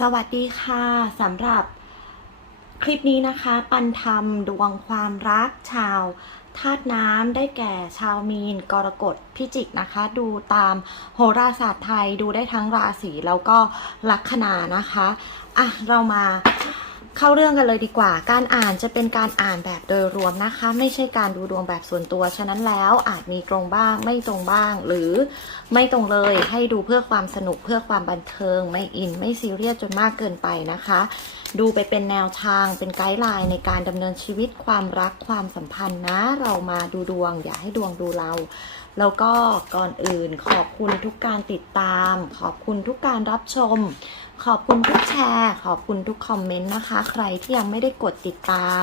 สวัสดีค่ะสำหรับคลิปนี้นะคะ ปันทำดวงความรักชาวธาตุน้ำได้แก่ชาวมีน กรกฎพิจิกนะคะ ดูตามโหราศาสตร์ไทยดูได้ทั้งราศีแล้วก็ลัคนานะคะ อะ เรามา เข้าเรื่องกันเลยดีกว่า การอ่านจะเป็นการอ่านแบบโดยรวมนะคะ ไม่ใช่การดูดวงแบบส่วนตัว ฉะนั้นแล้วอาจมีตรงบ้าง ไม่ตรงบ้าง หรือไม่ตรงเลย ให้ดูเพื่อความสนุกเพื่อความบันเทิง ไม่อิน ไม่ซีเรียสจนมากเกินไปนะคะ ดูไปเป็นแนวทาง เป็นไกด์ไลน์ในการดำเนินชีวิต ความรัก ความสัมพันธ์นะ เรามาดูดวง อย่าให้ดวงดูเรา แล้วก็ก่อนอื่นขอบคุณทุกการติดตาม ขอบคุณทุกการรับชม ขอบคุณทุกแชร์ ขอบคุณทุกคอมเมนต์นะคะ ใครที่ยังไม่ได้กดติดตาม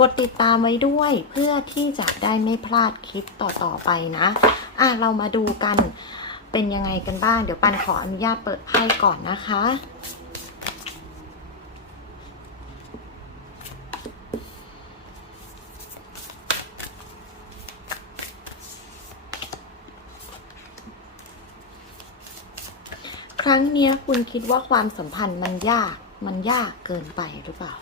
กดติดตามไว้ด้วยเพื่อที่จะได้ไม่พลาดคลิปต่อๆไปนะอะเรามาดูกันเป็นยังไงกันบ้าง เดี๋ยวปันขออนุญาตเปิดไพ่ก่อนนะคะ ค รั้งเนี้ยคุณคิดว่าความสัมพันธ์มันยาก มันยากเกินไปหรือเปล่า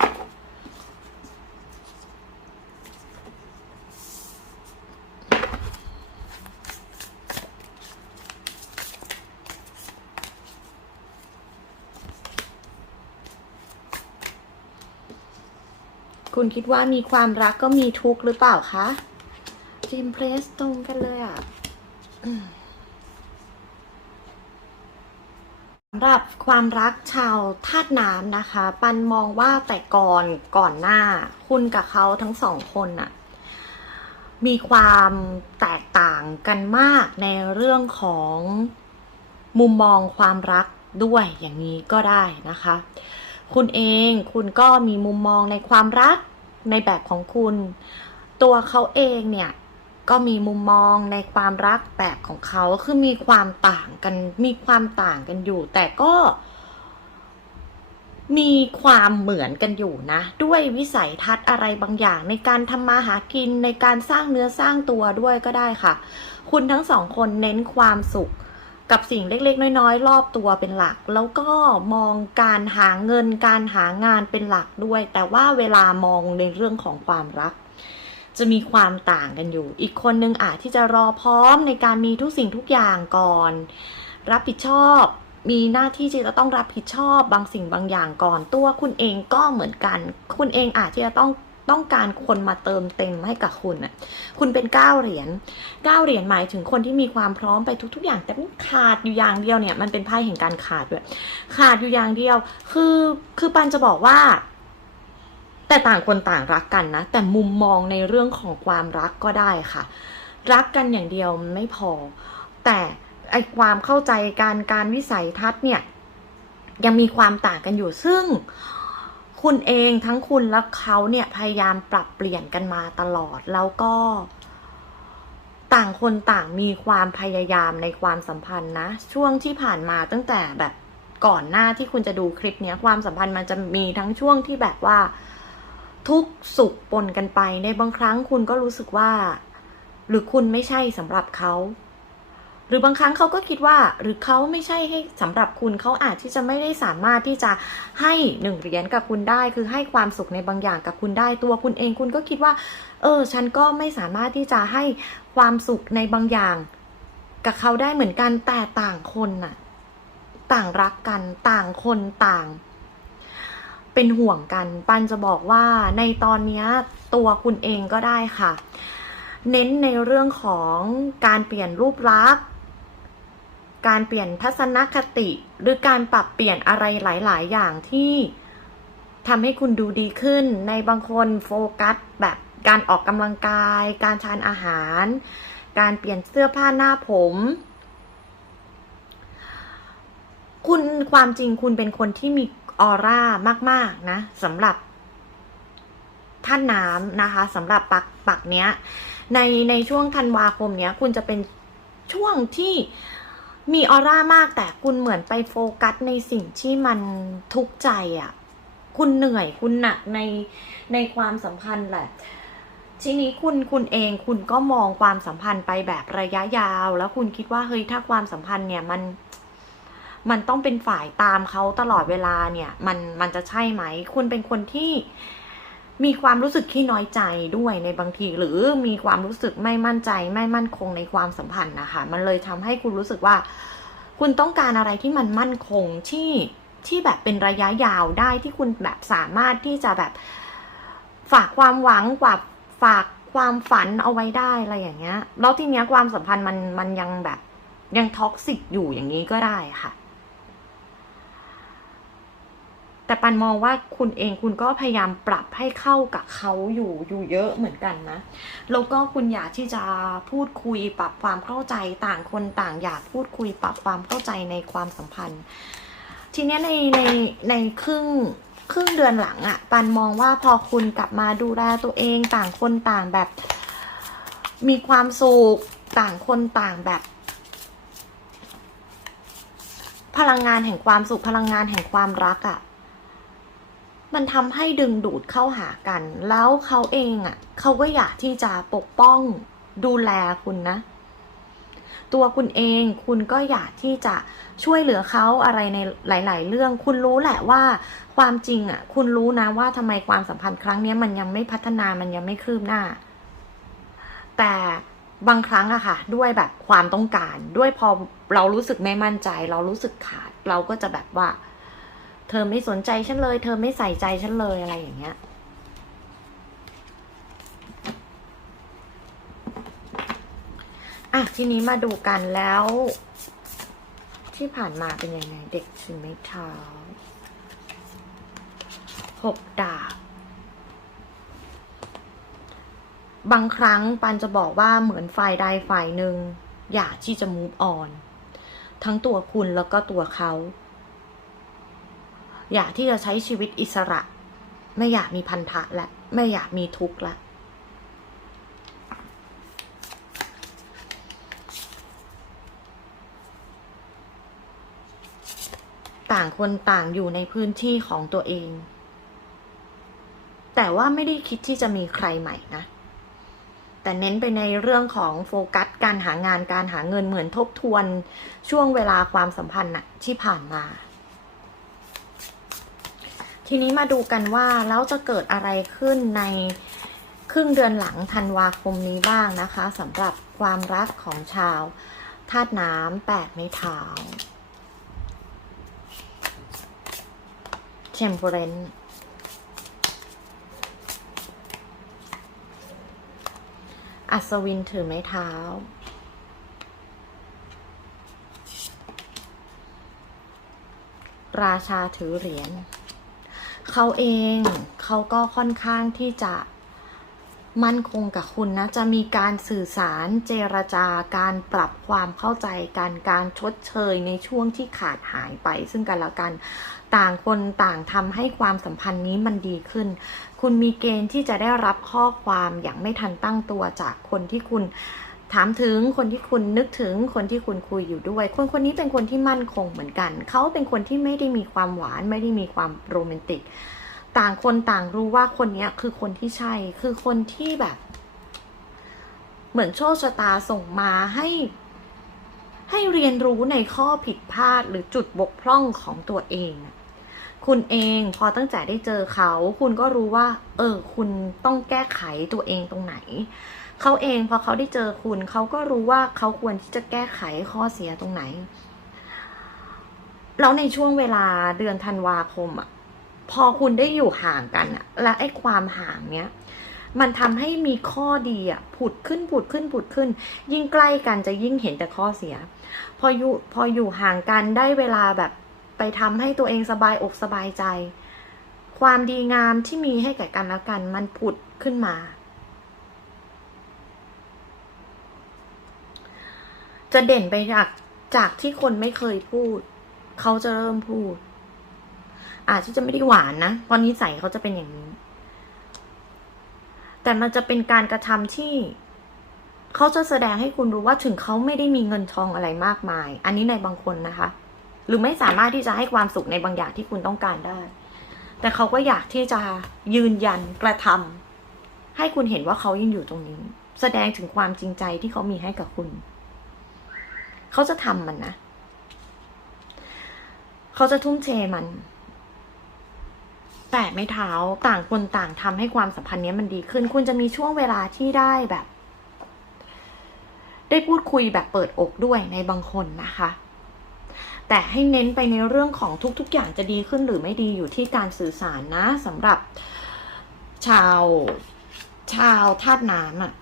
คุณคิดว่ามีความรักก็มีทุกข์หรือเปล่าคะจิมเพรสตรงกันเลยอะ สำหรับความรักชาวธาตุน้ำนะคะ ปันมองว่าแต่ก่อนก่อนหน้า คุณกับเขาทั้งสองคนน่ะมีความแตกต่างกันมากในเรื่องของมุมมองความรักด้วยอย่างนี้ก็ได้นะคะ คุณเองคุณก็มีมุมมองในความรักในแบบของคุณ ตัวเขาเองเนี่ย ก็มีมุมมองในความรักแบบของเขาคือมีความต่างกันมีความต่างกันอยู่ แต่ก็มีความเหมือนกันอยู่นะ ด้วยวิสัยทัศน์อะไรบางอย่าง ในการทำมาหากินในการสร้างเนื้อสร้างตัวด้วยก็ได้ค่ะ คุณทั้งสองคนเน้นความสุขกับสิ่งเล็กๆ น้อยๆ รอบตัวเป็นหลัก แล้วก็มองการหาเงินการหางานเป็นหลักด้วย แต่ว่าเวลามองในเรื่องของความรัก จะมีความต่างกันอยู่ อีกคนนึงอาจที่จะรอพร้อมในการมีทุกสิ่งทุกอย่างก่อน รับผิดชอบ มีหน้าที่ที่จะต้องรับผิดชอบบางสิ่งบางอย่างก่อน ตัวคุณเองก็เหมือนกัน คุณเองอาจที่จะต้องต้องการคนมาเติมเต็มให้กับคุณน่ะ คุณเป็นเก้าเหรียญเก้าเหรียญหมายถึงคนที่มีความพร้อมไปทุก ๆ อย่าง แต่ขาดอยู่อย่างเดียวเนี่ย มันเป็นไพ่แห่งการขาดด้วย ขาดอยู่อย่างเดียว คือ คือปันจะบอกว่า แต่ต่างคนต่างรักกันนะ แต่มุมมองในเรื่องของความรักก็ได้ค่ะ รักกันอย่างเดียวไม่พอ แต่ไอความเข้าใจการการวิสัยทัศน์เนี่ย ยังมีความต่างกันอยู่ซึ่งคุณเองทั้งคุณและเขาเนี่ยพยายามปรับเปลี่ยนกันมาตลอดแล้วก็ต่างคนต่างมีความพยายามในความสัมพันธ์นะ ช่วงที่ผ่านมาตั้งแต่แบบก่อนหน้าที่คุณจะดูคลิปเนี้ยความสัมพันธ์มันจะมีทั้งช่วงที่แบบว่า ทุกสุขปนกันไป ในบางครั้งคุณก็รู้สึกว่า หรือคุณไม่ใช่สำหรับเขา หรือบางครั้งเขาก็คิดว่า หรือเขาไม่ใช่ให้สำหรับคุณเขาอาจที่จะไม่ได้สามารถที่จะให้หนึ่งเหรียญกับคุณได้ คือให้ความสุขในบางอย่างกับคุณได้ตัวคุณเองคุณก็คิดว่า เออ ฉันก็ไม่สามารถที่จะให้ความสุขในบางอย่าง กับเขาได้เหมือนกันแต่ต่างคนน่ะ ต่างรักกันต่างคนต่าง เป็นห่วงกัน ปันจะบอกว่าในตอนนี้ตัวคุณเองก็ได้ค่ะ เน้นในเรื่องของการเปลี่ยนรูปลักษณ์การเปลี่ยนทัศนคติ หรือการปรับเปลี่ยนอะไรหลาย ๆ อย่างที่ทำให้คุณดูดีขึ้น ในบางคนโฟกัสแบบการออกกำลังกาย การทานอาหาร การเปลี่ยนเสื้อผ้าหน้าผม คุณความจริงคุณเป็นคนที่มี ออร่ามาก ๆ นะสำหรับท่านน้ำนะคะสำหรับปักปักเนี้ย ในในช่วงธันวาคมเนี้ย คุณจะเป็นช่วงที่มีออร่ามากแต่คุณเหมือนไปโฟกัสในสิ่งที่มันทุกข์ใจอะ่ะ คุณเหนื่อยคุณหนักในในความสัมพันธ์แหละทีนี้คุณคุณเองคุณก็มองความสัมพันธ์ไปแบบระยะยาว แล้วคุณคิดว่าเฮ้ยถ้าความสัมพันธ์เนี่ยมัน มันต้องเป็นฝ่ายตามเขาตลอดเวลาเนี่ย มันมันจะใช่ไหม คุณเป็นคนที่มีความรู้สึกขี้น้อยใจด้วยในบางที หรือมีความรู้สึกไม่มั่นใจ ไม่มั่นคงในความสัมพันธ์นะคะ มันเลยทำให้คุณรู้สึกว่า คุณต้องการอะไรที่มันมั่นคงที่ที่แบบเป็นระยะยาวได้ที่คุณแบบสามารถที่จะแบบฝากความหวังฝากฝากความฝันเอาไว้ได้อะไรอย่างเงี้ย แล้วทีเนี้ยความสัมพันธ์มันมันยังแบบยังท็อกซิกอยู่อย่างนี้ก็ได้ค่ะ แต่ปันมองว่าคุณเองคุณก็พยายามปรับให้เข้ากับเขาอยู่อยู่เยอะเหมือนกันนะ แล้วก็คุณอยากที่จะพูดคุยปรับความเข้าใจต่างคนต่างอยากพูดคุยปรับความเข้าใจในความสัมพันธ์ ทีนี้ในในในครึ่งครึ่งเดือนหลังอะปันมองว่าพอคุณกลับมาดูแลตัวเองต่างคนต่างแบบ มีความสุขต่างคนต่างแบบ พลังงานแห่งความสุขพลังงานแห่งความรักอะ มันทำให้ดึงดูดเข้าหากัน แล้วเขาเองอะเขาก็อยากที่จะปกป้องดูแลคุณนะ ตัวคุณเองคุณก็อยากที่จะช่วยเหลือเขาอะไรในหลาย ๆ เรื่อง คุณรู้แหละว่าความจริงอะ คุณรู้นะว่าทำไมความสัมพันธ์ครั้งเนี้ยมันยังไม่พัฒนามันยังไม่คืบหน้า แต่บางครั้งอะค่ะ ด้วยแบบความต้องการ ด้วยพอเรารู้สึกไม่มั่นใจ เรารู้สึกขาด เราก็จะแบบว่า ธอไม่สนใจฉันเลย เธอไม่ใส่ใจฉันเลยอะไรอย่างเงี้ย อะทีนี้มาดูกันแล้ว ที่ผ่านมาเป็นยังไง เด็กถือไม้เท้าหกดาบบางครั้งปันจะบอกว่าเหมือนฝ่ายใดฝ่ายหนึ่ง อยากที่จะ move on ทั้งตัวคุณแล้วก็ตัวเขา อยากที่จะใช้ชีวิตอิสระ ไม่อยากมีพันธะและ ไม่อยากมีทุกข์ละต่างคนต่างอยู่ในพื้นที่ของตัวเอง แต่ว่าไม่ได้คิดที่จะมีใครใหม่นะ แต่เน้นไปในเรื่องของโฟกัสการหางานการหาเงินเหมือนทบทวนช่วงเวลาความสัมพันธ์น่ะที่ผ่านมา ทีนี้มาดูกันว่าแล้วจะเกิดอะไรขึ้นในครึ่งเดือนหลังธันวาคมนี้บ้างนะคะสำหรับความรักของชาวธาตุน้ำแปดไม้เท้า temperance อัศวินถือไม้เท้า ราชาถือเหรียญ เขาเองเขาก็ค่อนข้างที่จะมั่นคงกับคุณนะ จะมีการสื่อสารเจรจาการปรับความเข้าใจกันการชดเชยในช่วงที่ขาดหายไป ซึ่งกันและกันต่างคนต่างทำให้ความสัมพันธ์นี้มันดีขึ้น คุณมีเกณฑ์ที่จะได้รับข้อความอย่างไม่ทันตั้งตัวจากคนที่คุณ ถามถึงคนที่คุณนึกถึงคนที่คุณคุยอยู่ด้วย คนคนนี้เป็นคนที่มั่นคงเหมือนกัน เขาเป็นคนที่ไม่ได้มีความหวาน ไม่ได้มีความโรแมนติก ต่างคนต่างรู้ว่าคนนี้คือคนที่ใช่ คือคนที่แบบ เหมือนโชคชะตาส่งมาให้ ให้เรียนรู้ในข้อผิดพลาดหรือจุดบกพร่องของตัวเอง คุณเองพอตั้งแต่ได้เจอเขา คุณก็รู้ว่า เออ คุณต้องแก้ไขตัวเองตรงไหน เขาเองพอเขาได้เจอคุณเขาก็รู้ว่าเขาควรที่จะแก้ไขข้อเสียตรงไหน แล้วในช่วงเวลาเดือนธันวาคมอะพอคุณได้อยู่ห่างกันอะและไอ้ความห่างเนี้ยมันทำให้มีข้อดีอะผุดขึ้นผุดขึ้นผุดขึ้น ยิ่งใกล้กันจะยิ่งเห็นแต่ข้อเสีย พออยู่พออยู่ห่างกันได้เวลาแบบไปทำให้ตัวเองสบายอกสบายใจ ความดีงามที่มีให้แก่กันและกัน มันผุดขึ้นมา จะเด่นไปจากจากที่คนไม่เคยพูด เขาจะเริ่มพูด อาจจะไม่ได้หวานนะเพราะนิสัยเขาจะเป็นอย่างนี้ แต่มันจะเป็นการกระทำที่เขาจะแสดงให้คุณรู้ว่าถึงเขาไม่ได้มีเงินทองอะไรมากมาย อันนี้ในบางคนนะคะ หรือไม่สามารถที่จะให้ความสุขในบางอย่างที่คุณต้องการได้ แต่เขาก็อยากที่จะยืนยันกระทำให้คุณเห็นว่าเขายังอยู่ตรงนี้ แสดงถึงความจริงใจที่เขามีให้กับคุณ เขาจะทำมันนะ เขาจะทุ่มเทมัน แต่ไม่เท้าต่างคนต่างทำให้ความสัมพันธ์นี้มันดีขึ้น คุณจะมีช่วงเวลาที่ได้แบบ ได้พูดคุยแบบเปิดอกด้วยในบางคนนะคะ แต่ให้เน้นไปในเรื่องของทุก ๆ อย่างจะดีขึ้นหรือไม่ดีอยู่ที่การสื่อสารนะสำหรับชาวชาวธาตุน้ำอะ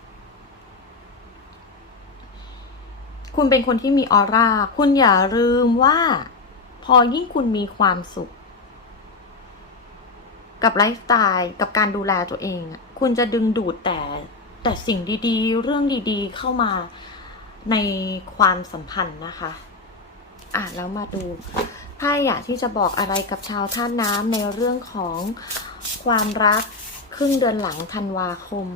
คุณเป็นคนที่มีออร่า คุณอย่าลืมว่า พอยิ่งคุณมีความสุข กับไลฟ์สไตล์กับการดูแลตัวเอง คุณจะดึงดูดแต่แต่สิ่งดีๆ เรื่องดีๆ เข้ามาในความสัมพันธ์นะคะ อะแล้วมาดูไพ่อยากที่จะบอกอะไรกับชาวท่าตุน้ำในเรื่องของความรักครึ่งเดือนหลังธันวาคม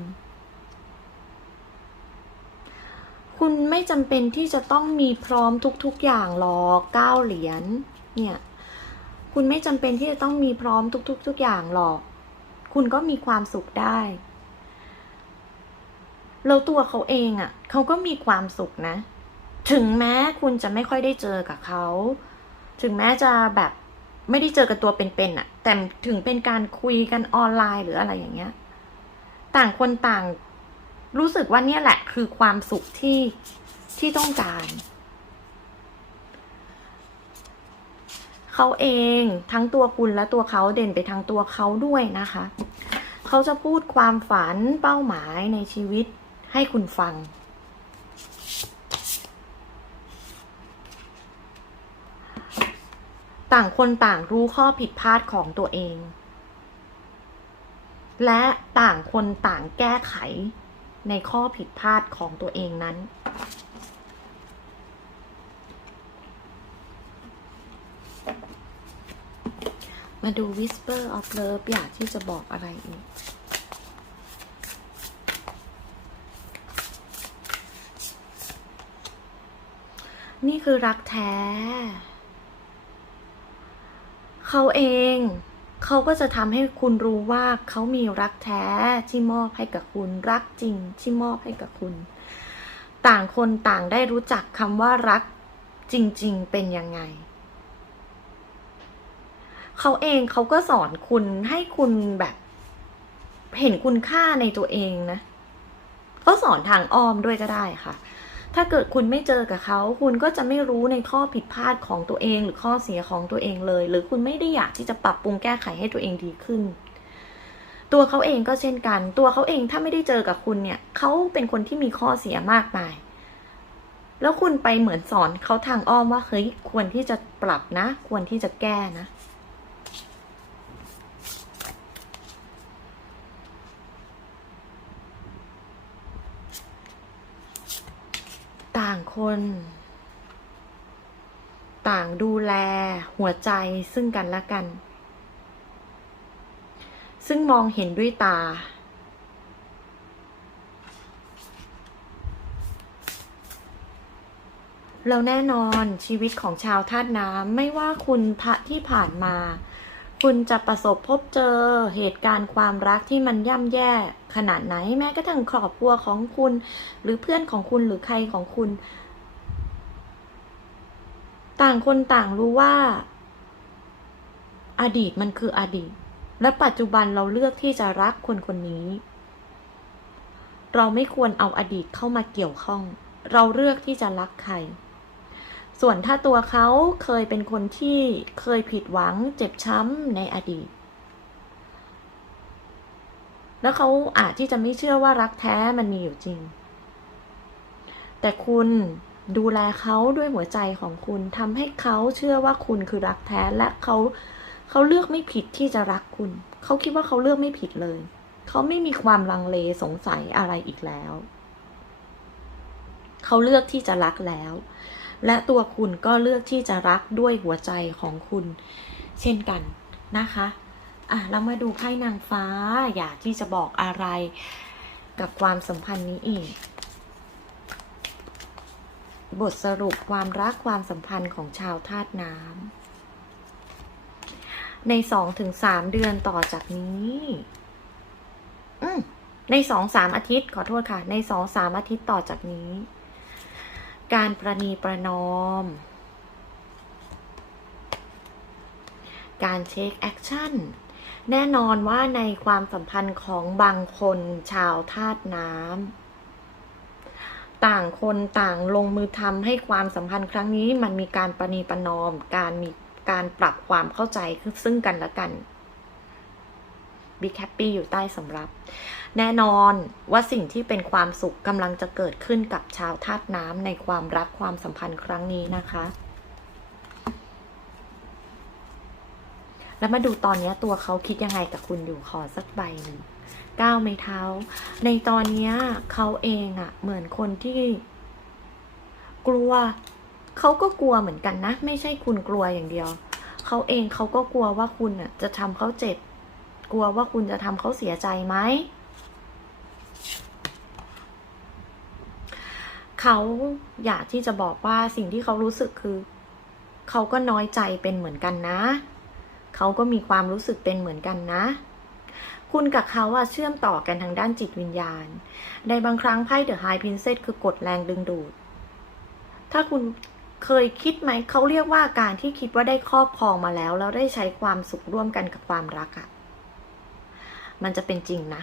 คุณไม่จำเป็นที่จะต้องมีพร้อมทุกๆอย่างหรอกเก้าเหรียญเนี่ยคุณไม่จำเป็นที่จะต้องมีพร้อมทุกๆทุกอย่างหรอก คุณก็มีความสุขได้แล้วตัวเขาเองอะ่ะเขาก็มีความสุขนะ ถึงแม้คุณจะไม่ค่อยได้เจอกับเขา ถึงแม้จะแบบไม่ได้เจอกันตัวเป็นๆอะ่ะ แต่ถึงเป็นการคุยกันออนไลน์หรืออะไรอย่างเงี้ย ต่างคนต่าง รู้สึกว่าเนี่ยแหละคือความสุขที่ที่ต้องการ เขาเองทั้งตัวคุณและตัวเขาเด่นไปทางตัวเขาด้วยนะคะ เขาจะพูดความฝันเป้าหมายในชีวิตให้คุณฟังต่างคนต่างรู้ข้อผิดพลาดของตัวเอง และต่างคนต่างแก้ไข ในข้อผิดพลาดของตัวเองนั้น มาดู Whisper of Love อยากที่จะบอกอะไรอีกนี่คือรักแท้ เขาเอง เขาก็จะทำให้คุณรู้ว่าเขามีรักแท้ที่มอบให้กับคุณรักจริงที่มอบให้กับคุณ ต่างคนต่างได้รู้จักคำว่ารักจริง ๆ เป็นยังไงเขาเองเขาก็สอนคุณให้คุณแบบเห็นคุณค่าในตัวเองนะเขาสอนทางอ้อมด้วยก็ได้ค่ะ ถ้าเกิดคุณไม่เจอกับเขา คุณก็จะไม่รู้ในข้อผิดพลาดของตัวเอง หรือข้อเสียของตัวเองเลย หรือคุณไม่ได้อยากที่จะปรับปรุงแก้ไขให้ตัวเองดีขึ้น ตัวเขาเองก็เช่นกัน ตัวเขาเองถ้าไม่ได้เจอกับคุณเนี่ยเขาเป็นคนที่มีข้อเสียมากมาย แล้วคุณไปเหมือนสอนเขาทางอ้อมว่าเฮ้ยควรที่จะปรับนะ ควรที่จะแก้นะ ต่าง คน ต่างดูแลหัวใจซึ่งกันและกัน ซึ่งมองเห็นด้วยตา แล้วแน่นอนชีวิตของชาวธาตุน้ำไม่ว่าคุณพระที่ผ่านมา คุณจะประสบพบเจอเหตุการณ์ความรักที่มันย่ำแย่ขนาดไหนแม้กระทั่งครอบครัวของคุณ หรือเพื่อนของคุณหรือใครของคุณ ต่างคนต่างรู้ว่า อดีตมันคืออดีต และปัจจุบันเราเลือกที่จะรักคนคนนี้ เราไม่ควรเอาอดีตเข้ามาเกี่ยวข้อง เราเลือกที่จะรักใคร ส่วนถ้าตัวเขาเคยเป็นคนที่เคยผิดหวังเจ็บช้ำในอดีต แล้วเขาอาจที่จะไม่เชื่อว่ารักแท้มันมีอยู่จริง แต่คุณ ดูแลเขาด้วยหัวใจของคุณทำให้เขาเชื่อว่าคุณคือรักแท้และเขาเขาเลือกไม่ผิดที่จะรักคุณ เขาคิดว่าเขาเลือกไม่ผิดเลย เขาไม่มีความลังเลสงสัยอะไรอีกแล้ว เขาเลือกที่จะรักแล้ว และตัวคุณก็เลือกที่จะรักด้วยหัวใจของคุณ เช่นกันนะคะอะเรามาดูไพ่นางฟ้า อยากที่จะบอกอะไรกับความสัมพันธ์นี้อีก บทสรุปความรักความสัมพันธ์ของชาวธาตุน้ำในสองถึงสามเดือนต่อจากนี้อในสองสามอาทิตย์ขอโทษค่ะ ในสองสามอาทิตย์ต่อจากนี้ การประนีประนอม การเช็คแอคชั่นแน่นอนว่าในความสัมพันธ์ของบางคนชาวธาตุน้ำ ต่างคนต่างลงมือทำให้ความสัมพันธ์ครั้งนี้ มันมีการประนีประนอม การมีการปรับความเข้าใจซึ่งกันและกัน Big Happy อยู่ใต้สำรับ แน่นอนว่าสิ่งที่เป็นความสุขกำลังจะเกิดขึ้นกับชาวธาตุน้ำในความรักความสัมพันธ์ครั้งนี้นะคะ แล้วมาดูตอนนี้ตัวเขาคิดยังไงกับคุณอยู่ขอสักใบหนึ่ง ก้าวไม่เท้า ในตอนนี้เขาเองอะเหมือนคนที่ กลัว เขาก็กลัวเหมือนกันนะ ไม่ใช่คุณกลัวอย่างเดียว เขาเองเขาก็กลัวว่าคุณอะจะทำเขาเจ็บ กลัวว่าคุณจะทำเขาเสียใจไหม เขาอยากที่จะบอกว่าสิ่งที่เขารู้สึกคือ เขาก็น้อยใจเป็นเหมือนกันนะ เขาก็มีความรู้สึกเป็นเหมือนกันนะ คุณกับเขาอะเชื่อมต่อกันทางด้านจิตวิญญาณ ในบางครั้งไพ่เดอะไฮพินเซสคือกดแรงดึงดูด ถ้าคุณเคยคิดไหม เขาเรียกว่าการที่คิดว่าได้ครอบครองมาแล้ว แล้วได้ใช้ความสุขร่วมกันกับความรักอะมันจะเป็นจริงนะ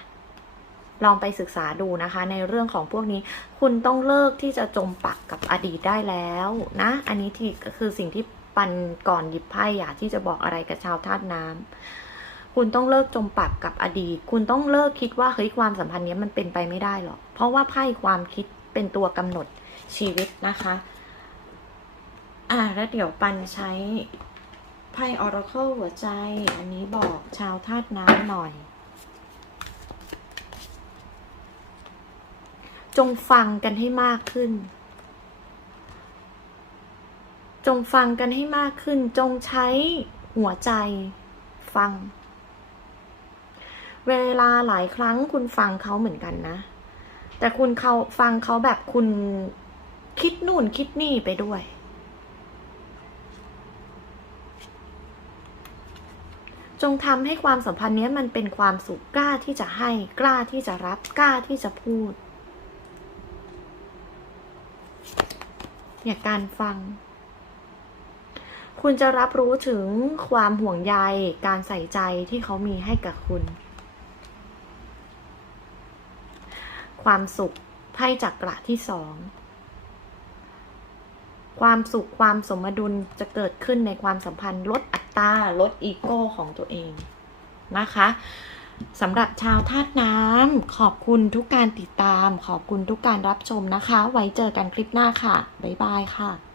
ลองไปศึกษาดูนะคะ ในเรื่องของพวกนี้ คุณต้องเลิกที่จะจมปักกับอดีตได้แล้วนะ อันนี้ที่ก็คือสิ่งที่ปันก่อนหยิบไพ่อยากที่จะบอกอะไรกับชาวธาตุน้ำ คุณต้องเลิกจมปักกับอดีต คุณต้องเลิกคิดว่าเฮ้ยความสัมพันธ์นี้มันเป็นไปไม่ได้หรอก เพราะว่าไพ่ความคิดเป็นตัวกำหนดชีวิตนะคะ อ่าแล้วเดี๋ยวปันใช้ไพ่ Oracle หัวใจ อันนี้บอกชาวธาตุน้ำหน่อย จงฟังกันให้มากขึ้น จงฟังกันให้มากขึ้น จงใช้หัวใจฟัง เวลาหลายครั้งคุณฟังเขาเหมือนกันนะ แต่คุณเขาฟังเขาแบบคุณคิดนู่นคิดนี่ไปด้วย จงทำให้ความสัมพันธ์นี้มันเป็นความสุขกล้าที่จะให้กล้าที่จะรับกล้าที่จะพูด เนี่ยการฟัง คุณจะรับรู้ถึงความห่วงใยการใส่ใจที่เขามีให้กับคุณ ความสุขไพ่จักระที่สองความสุขความสมดุลจะเกิดขึ้นในความสัมพันธ์ลดอัตราลดอีโก้ของตัวเองนะคะสำหรับชาวธาตุน้ำขอบคุณทุกการติดตาม ขอบคุณทุกการรับชมนะคะ ไว้เจอกันคลิปหน้าค่ะ บ๊ายบายค่ะ